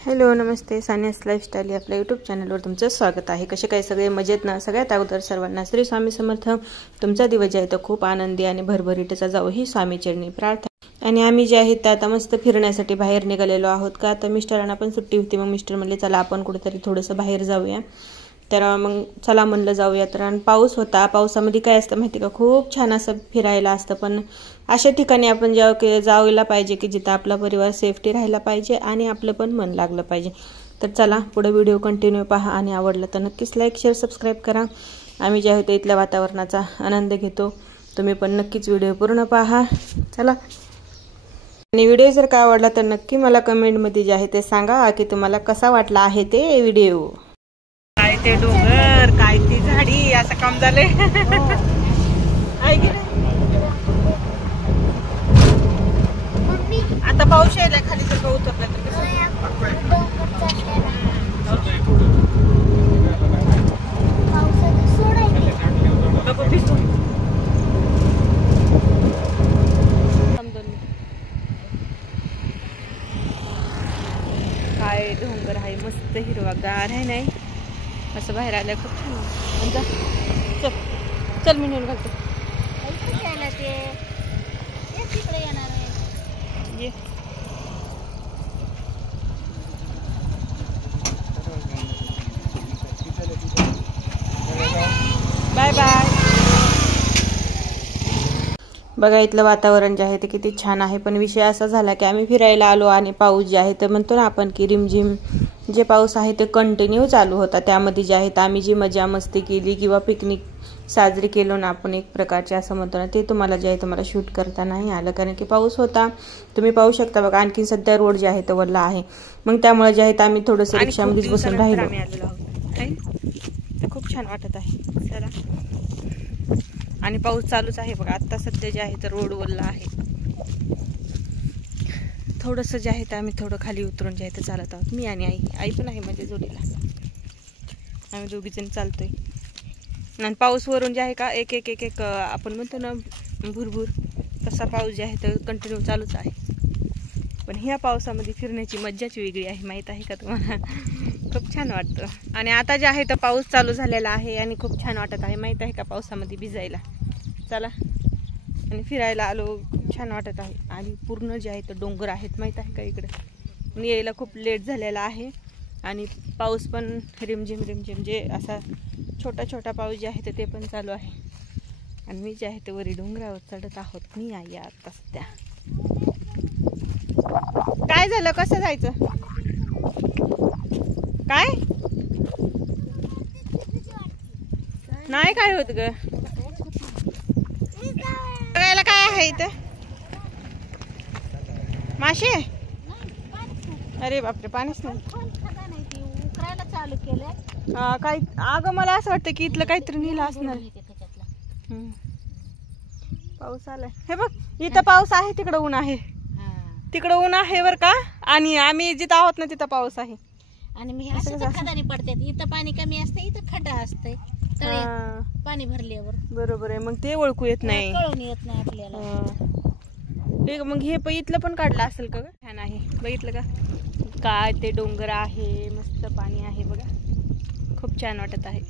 Hello नमस्ते, Sania's lifestyle आपल्या YouTube चॅनलवर तुमचं स्वागत आहे। कसे काय सगळे मजेत ना? सगळ्यात अगोदर सर्वांना श्री स्वामी समर्थ। तुमचा दिवस जे आहे तो खूप आनंदी आणि भरभरीतचा जावो ही स्वामी चरणी प्रार्थना। आणि आम्ही जे आहे ते आता मस्त फिरण्यासाठी बाहेर निघालेलो आहोत का तर मिस्टरांना पण सुट्टी होती, मग मिस्टर म्हणले चला आपण कुठेतरी थोडंसं बाहेर जाऊया। तर मग चला म्हणलं जाऊया। तर आणि पाऊस होता, पावसामध्ये काय असतं माहिती का, खूप छान असं फिरायला असतं, पण अशा ठिकाणी आपण जायला पाहिजे की जिथं आपला परिवार सेफ्टी राहायला पाहिजे आणि आपलं पण मन लागलं पाहिजे। तर चला पुढे व्हिडिओ कंटिन्यू पहा आणि आवडला तर नक्कीच लाईक शेअर सबस्क्राईब करा। आम्ही जे आहे ते इथल्या वातावरणाचा आनंद घेतो, तुम्ही पण नक्कीच व्हिडिओ पूर्ण पहा। चला, आणि व्हिडिओ जर का आवडला तर नक्की मला कमेंटमध्ये जे आहे ते सांगा की तुम्हाला कसा वाटला आहे ते व्हिडिओ। काय ते डोंगर, काय ती झाडी, असं काम झालंय। आता पाऊस यायला खाली जर का उतरला तर काय डोंगर आहे, मस्त हिरवागार आहे नाही, असं बाहेर आलं खूप छान। चल चल मी नेऊन घालतो। ये बाय बाय। बघा इथलं वातावरण जे आहे ते किती छान आहे, पण विषय असा झाला की आम्ही फिरायला आलो आणि पाऊस जे आहे ते म्हणतो ना आपण की रिमझिम जे पाऊस आहे ते कंटिन्यू चालू होता। त्यामध्ये जे आहे आम्ही जी मजा मस्ती केली किंवा पिकनिक साजरी केलो ना आपण एक प्रकारचे असं म्हणतो ना, ते तुम्हाला जे आहे तुम्हाला शूट करता नाही आलं कारण की पाऊस होता। तुम्ही पाहू शकता बघा, आणखी सध्या रोड जे आहे तो वल्ला आहे, मग त्यामुळे जे आहे आम्ही थोडंसं रिक्षामध्येच बसून राहिलो। खूप छान वाटत आहे चला, आणि पाऊस चालूच आहे बघा। आता सध्या जे आहे तर रोड वल्ला आहे, थोडंसं जे आहे तर आम्ही थोडं खाली उतरून जे आहे ते चालत आहोत, मी आणि आई पण आहे म्हणजे जोडीला, आम्ही दोघी जण चालतोय। आणि पाऊस वरून जे आहे का एक एक एक एक आपण म्हणतो ना भुरभुर, तसा पाऊस जे आहे तर कंटिन्यू चालूच आहे। पण ह्या पावसामध्ये फिरण्याची मज्जाच वेगळी आहे, माहीत आहे का तुम्हाला? खूप छान वाटतं। आणि आता जे आहे तर पाऊस चालू झालेला आहे आणि खूप छान वाटत आहे, माहीत आहे का, पावसामध्ये भिजायला। चला आणि फिरायला आलो, खूप छान वाटत आहे। आणि पूर्ण जे आहे तर डोंगर आहेत, माहीत आहे का इकडे। यायला खूप लेट झालेला आहे आणि पाऊस पण रिमझिम रिमझिम जे असा छोटा छोटा पाऊस जे आहे ते पण चालू आहे। आणि मी जे आहे ते वरी डोंगरावर चढत आहोत, मी आई आता सध्या। काय झालं, कसं जायचं काय? नाही काय होत ग, बघायला काय आहे इथं? मासे? अरे बापरे, पाणीच नाही चालू केलं काय? अगं मला असं वाटतं की इथलं काहीतरी नेलं असणार। पाऊस आलाय हे बघ, इथं पाऊस आहे, तिकडं ऊन आहे, तिकडं ऊन आहे बर का, आणि आम्ही जिथं आहोत ना तिथं पाऊस आहे। आणि मी खड्डाने पडतात, इथं पाणी कमी असतं, इथं खड्डा असतंय पाणी भरल्यावर। बरोबर आहे, मग ते ओळखू येत नाही, कळून येत नाही आपल्याला। मग हे इथलं पण काढलं असेल का? छान आहे, बघितलं का काय ते डोंगर आहे, मस्त पाणी आहे बघा, खूप छान वाटत आहे।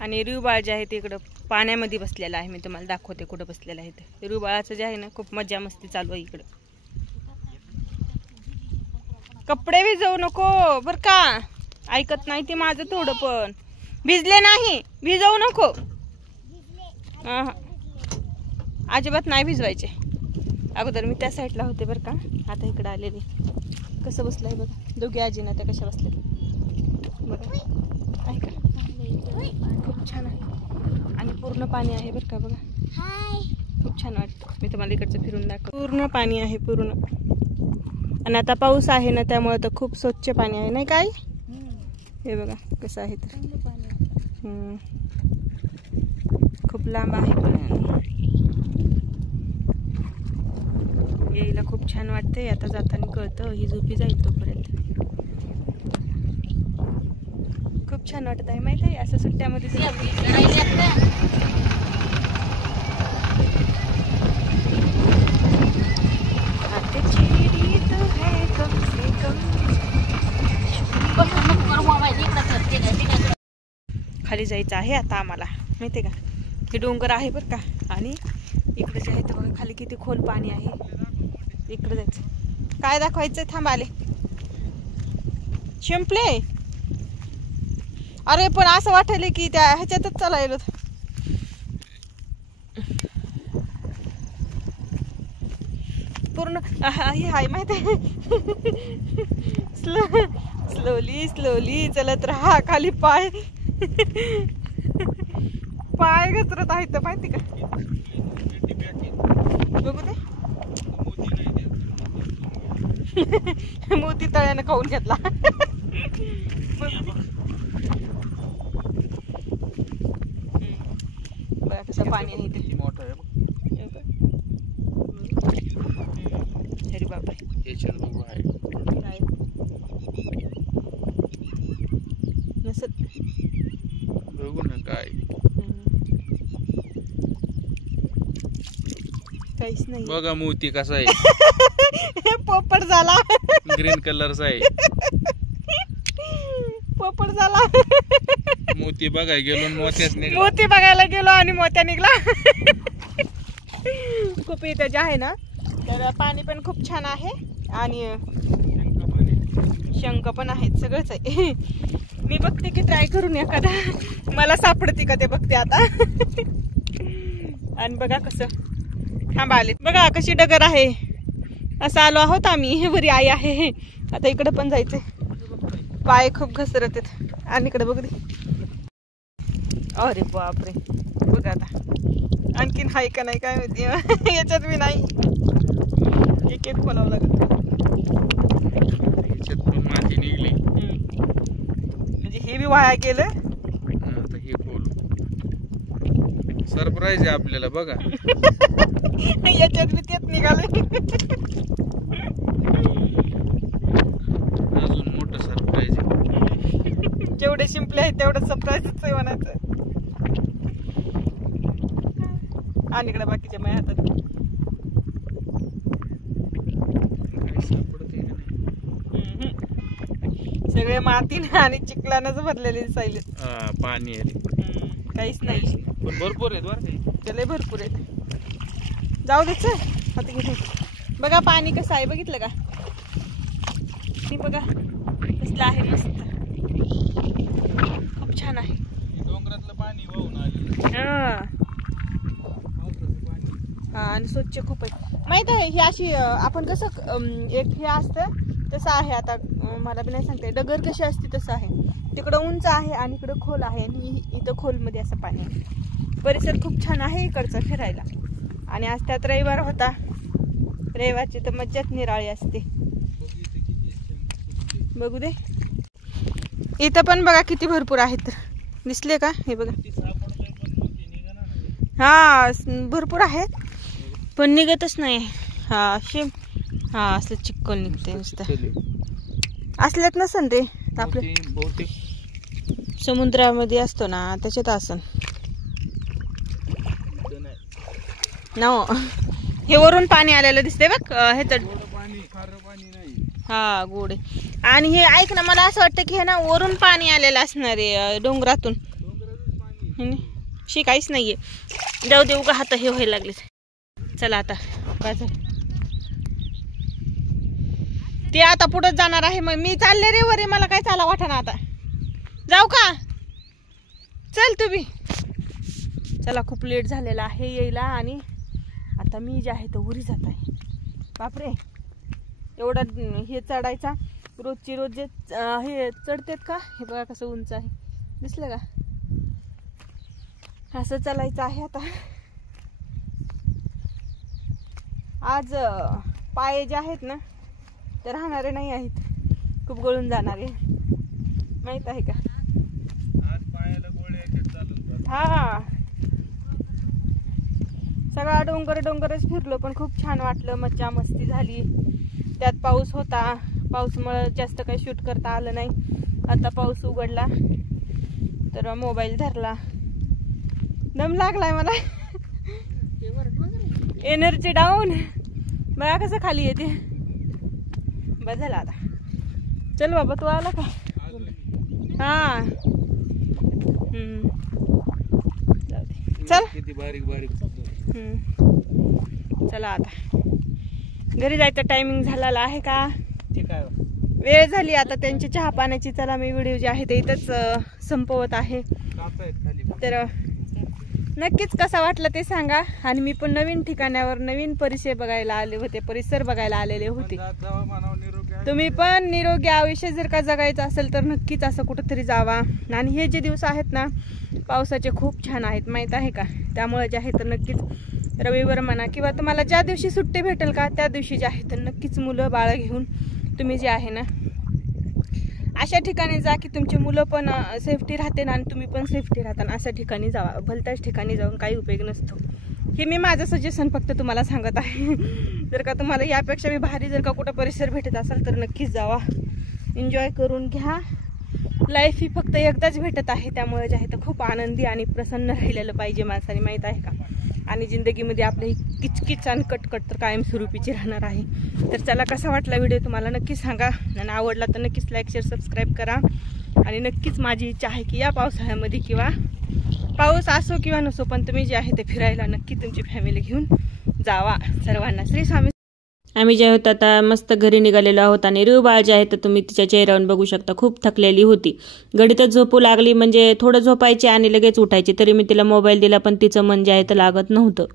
आणि रिवबाळ जे आहे ते इकडं पाण्यामध्ये बसलेलं आहे, मी तुम्हाला दाखवते कुठं बसलेलं आहे ते। रिवबाळाचं जे आहे ना खूप मजा मस्ती चालू आहे इकडं। कपडे भिजवू नको बर का, ऐकत नाही ते माझं थोडं पण। भिजले नाही, भिजवू नको, अजिबात नाही भिजवायचे। अगोदर मी त्या साईडला होते बरं का, आता इकडे आलेली। कसं बसलंय बघा, दोघी आजी ना त्या कशा बसल्या बघा, ऐका खूप छान आहे। आणि पूर्ण पाणी आहे बरं का बघा, खूप छान वाटतं। मी तुम्हाला इकडचं फिरून दाखव, पूर्ण पाणी आहे पूर्ण। आणि आता पाऊस आहे ना त्यामुळे तर खूप स्वच्छ पाणी आहे नाही काय? हे बघा कसं आहे तर खूप लांब आहे, यायला खूप छान वाटते। आता जाताना कळतं, ही झोपी जाईल तोपर्यंत। खूप छान वाटत आहे माहित आहे, असं सुट्ट्यामध्ये खाली जायचं आहे आता आम्हाला, माहिती आहे का. हे डोंगर आहे बरं का, आणि इकडे जे आहे ते बघा खाली किती खोल पाणी आहे. इकडे जायचं. काय दाखवायचं थांब आले. शिंपले. अरे पण असं वाटायला की त्या ह्याच्यातच चालायला. पूर्ण हे हाय माहिती आहे. स्लोली स्लोली चलत राहा. खाली पाय पाय घसरत आहेत माहिती का. बघू दे. मोती तळ्यानं खाऊन घेतला. बघा कसं पाणी आहे ते. अरे बापरे. नसत बघू ना काय काहीच नाही बघा. मोती कसा आहे. पोपट झाला. ग्रीन कलरचा आहे. पोपट झाला. मोती बघायला गेलो, मोत्याच निघाला. मोती बघायला गेलो आणि मोत्या निघला. खूप इथं जे आहे ना तर पाणी पण खूप छान आहे आणि शंख पण आहेत. सगळंच आहे. मी बघते की ट्राय करून एखादा मला सापडते का ते बघते आता. आणि बघा कसं थांबा आले. बघा कशी डगर आहे. असं आलो आहोत आम्ही. वरी आई आहे. आता इकडे पण जायचंय. पाय खूप घसरत आहेत. आणि इकडे बघ दे. अरे बापरे. बघा आता आणखीन हाय का नाही काय माहिती. याच्यात बी नाही. एक एक खोलावं लागत. याच्यात पण माती निघली. म्हणजे हे बी वाया गेलं. आता हे खोल सरप्राईज आहे आपल्याला बघा. याच्यात बी तेच निघाले. अजून मोठं सरप्राईज आहे. जेवढे शिंपले आहेत तेवढं सरप्राईजच आहे म्हणायचं. आणि इकडे बाकीच्या माझ्या हातात सगळे मातीने आणि चिखलानच भरलेले दिसायले. पाणी आहे काहीच नाही. पण भरपूर आहेत बरं. त्याला भरपूर आहेत. जाऊ देच आता घेऊन. बघा पाणी कसं आहे बघितलं का. हे बघा कसलं आहे मस्त. खूप छान आहे. डोंगरातलं पाणी वाहून आले. हा आणि स्वच्छ खूप आहे. माहित आहे ही अशी आपण कसं एक हे असतं तसं आहे. आता मला बी नाही सांगते. डगर कशी असते तसं आहे. तिकडं उंच आहे आणि इकडं खोल आहे आणि इथं खोलमध्ये असं पाणी आहे. परिसर खूप छान आहे इकडचा फिरायला. आणि आज त्यात रविवार होता. रविवारची तर मज्जाच निराळी असते. बघू दे. इथं पण बघा किती भरपूर आहेत. दिसले का हे बघा. हा भरपूर आहेत पण निघतच नाही. हा हा असं चिक्कल निघते नुसतं. असलेत नसन रे आपले समुद्रामध्ये असतो ना त्याच्यात असन ना. हे वरून पाणी आलेलं दिसते बघ. ह्याच हा गोड आहे. आणि हे ऐक ना मला असं वाटतं की हे ना वरून पाणी आलेलं असणार आहे डोंगरातून. काहीच नाहीये. जाऊ देऊ का हात हे व्हायला लागले. चला आता बाजार. ते आता पुढे जाणार आहे. मग मी चालले रे वरे. मला काय चाला वाटना आता. जाऊ का. चल तुम्ही. चला खूप लेट झालेला आहे यायला. आणि आता मी जे आहे तो वरी जात आहे. बापरे एवढं हे चढायचा. रोजची रोज जे हे चढतेत का. हे बघा कसं उंच आहे. दिसलं का. असं चालायचं आहे आता. आज पाय जे आहेत ना ते राहणारे नाही आहेत. खूप गळून जाणारे. माहित आहे का. हा सगळा डोंगरच फिरलो पण खूप छान वाटलं. मज्जा मस्ती झाली. त्यात पाऊस होता. पाऊसमुळे जास्त काही शूट करता आलं नाही. आता पाऊस उघडला तर मोबाईल धरला. दम लागलाय मला. Energy down. बघा कसं खाली येते. बस झालं आता. चल बाबा तू आला का. हा चल किती बारीक बारीक. चला आता घरी जायचं टायमिंग झालेला आहे का? ठीक आहे. वेळ झाली आता त्यांची चहा पाण्याची. चला मी व्हिडिओ जे आहे ते इथंच संपवत आहे. तर नक्कीच कसा वाटला ते सांगा. आणि मी पण नवीन ठिकाणावर नवीन परिसर बघायला आले होते, आलेले होते. तुम्ही पण निरोगी आयुष्य जर का जगायचं असेल तर नक्कीच असं कुठंतरी जावा. आणि हे जे दिवस आहेत ना पावसाचे खूप छान आहेत माहीत आहे का. त्यामुळे जे आहे तर नक्कीच रविवार म्हणा किंवा तुम्हाला ज्या दिवशी सुट्टी भेटेल का त्या दिवशी जे आहे तर नक्कीच मुलं बाळं घेऊन तुम्ही जे आहे ना अशा ठिकाणी जा की तुमची मुलं पण सेफ्टी राहते आणि तुम्ही पण सेफ्टी राहता. अशा ठिकाणी जावा. भलत्याच ठिकाणी जाऊन काही उपयोग नसतो. हे मी माझं सजेशन फक्त तुम्हाला सांगत आहे. जर का तुम्हाला यापेक्षा मी भारी जर का कुठं परिसर भेटत असेल तर नक्कीच जावा. एन्जॉय करून घ्या. लाईफ ही फक्त एकदाच भेटत आहे. त्यामुळे जे आहे तर खूप आनंदी आणि प्रसन्न राहिलेलं पाहिजे माणसाने माहीत आहे का. आणि जिंदगीमध्ये आपली किचकिच आणि कटकट तर कायमस्वरूपीची राहणार आहे. तर चला कसा वाटला व्हिडिओ तुम्हाला नक्कीच सांगा. आणि आवडला तर नक्कीच लाईक शेअर सबस्क्राईब करा. आणि नक्कीच माझी इच्छा आहे की या पावसाळ्यामध्ये किंवा पाऊस असो किंवा नसो पण तुम्ही जे आहे ते फिरायला नक्की तुमची फॅमिली घेऊन जावा. सर्वांना श्री स्वामी. आम्ही जे आहोत आता मस्त घरी निघालेलो आहोत आणि रिव बाळ जे आहे तर तुम्ही तिच्या चेहऱ्यावर बघू शकता खूप थकलेली होती. घडीतच झोपू लागली म्हणजे थोडं झोपायची आणि लगेच उठायची. तरी मी तिला मोबाईल दिला पण तिचं मन जे आहे तर लागत नव्हतं.